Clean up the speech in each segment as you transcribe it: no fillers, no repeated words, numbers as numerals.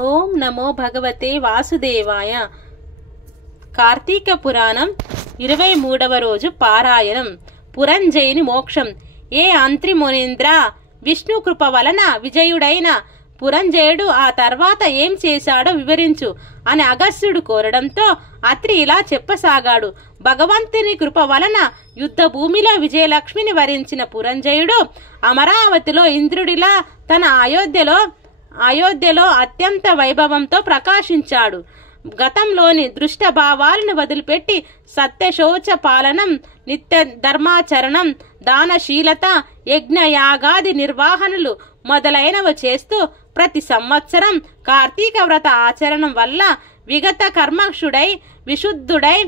ఓం నమో భగవతే వాసుదేవాయ. కార్తీక పురాణం 23వ రోజు పారాయణం. పురంజయుని మోక్షం. ఏ అంత్రి మునీంద్ర, విష్ణు కృప వలన విజయుడైన పురంజయుడు ఆ తర్వాత ఏం చేశాడో వివరించు అని అగస్త్యుడు కోరడంతో అత్రి ఇలా చెప్పసాగాడు. భగవంతుని కృప వలన యుద్ధ భూమిలో విజయలక్ష్మిని వరించిన పురంజయుడు అమరావతిలో ఇంద్రుడిలా తన అయోధ్యలో అత్యంత వైభవంతో ప్రకాశించాడు. గతంలోని దృష్ట భావాలను వదిలిపెట్టి సత్యశోచ పాలనం, నిత్య ధర్మాచరణం, దానశీలత, యజ్ఞయాగాది నిర్వహణలు మొదలైనవి చేస్తూ ప్రతి సంవత్సరం కార్తీక వ్రత ఆచరణం వల్ల విగత కర్మక్షుడై విశుద్ధుడై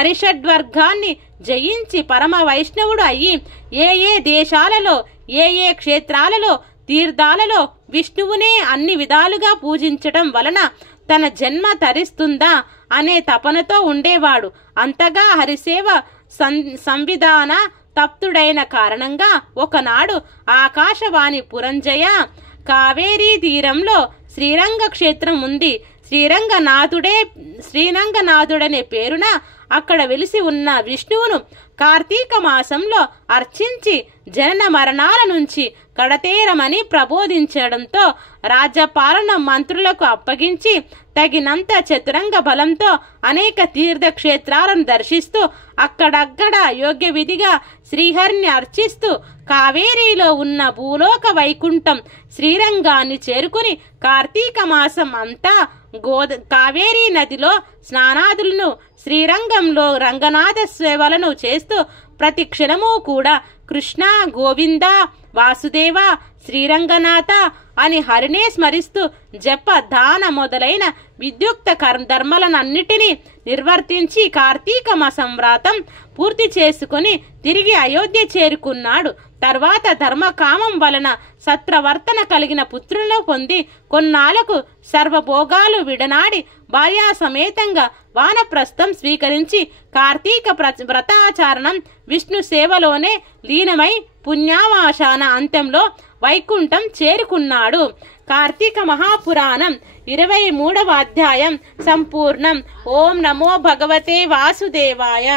అరిషడ్వర్గాన్ని జయించి పరమ వైష్ణవుడు అయ్యి ఏ దేశాలలో ఏ క్షేత్రాలలో తీర్థాలలో విష్ణువునే అన్ని విధాలుగా పూజించటం వలన తన జన్మ తరిస్తుందా అనే తపనతో ఉండేవాడు. అంతగా హరిసేవ సంవిధాన తప్తుడైన కారణంగా ఒకనాడు ఆకాశవాణి పురంజయ, కావేరీ తీరంలో శ్రీరంగ క్షేత్రం ఉంది. శ్రీరంగనాథుడనే పేరున అక్కడ వెలిసి ఉన్న విష్ణువును కార్తీక మాసంలో అర్చించి జనన మరణాల నుంచి కడతేరమని ప్రబోధించడంతో రాజ్యపాలన మంత్రులకు అప్పగించి తగినంత చతురంగ బలంతో అనేక తీర్థక్షేత్రాలను దర్శిస్తూ అక్కడక్కడ యోగ్య విధిగా శ్రీహరిని అర్చిస్తూ కావేరీలో ఉన్న భూలోక వైకుంఠం శ్రీరంగాన్ని చేరుకుని కార్తీక మాసం అంతా కావేరీ నదిలో స్నానాదులను, శ్రీరంగంలో రంగనాథ సేవలను చేస్తూ ప్రతి క్షణము కూడా కృష్ణ, గోవింద, వాసుదేవ, శ్రీరంగనాథ అని హరినే స్మరిస్తూ జప, దాన మొదలైన విద్యుక్త ధర్మలనన్నిటినీ నిర్వర్తించి కార్తీక మాసం వ్రతం పూర్తి చేసుకుని తిరిగి అయోధ్య చేరుకున్నాడు. తర్వాత ధర్మకామం వలన సత్ప్రవర్తన కలిగిన పుత్రులను పొంది కొన్నాళ్లకు సర్వభోగాలు విడనాడి భార్యా సమేతంగా వానప్రస్థం స్వీకరించి కార్తీక వ్రతాచరణం విష్ణు సేవలోనే లీనమై పుణ్యావాసాన అంత్యంలో వైకుంఠం చేరుకున్నాడు. కార్తీక మహాపురాణం 23వ అధ్యాయం సంపూర్ణం. ఓం నమో భగవతే వాసుదేవాయ.